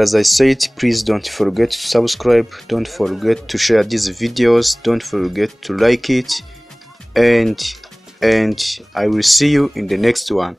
as I said, please don't forget to subscribe, don't forget to share these videos, don't forget to like it, and I will see you in the next one.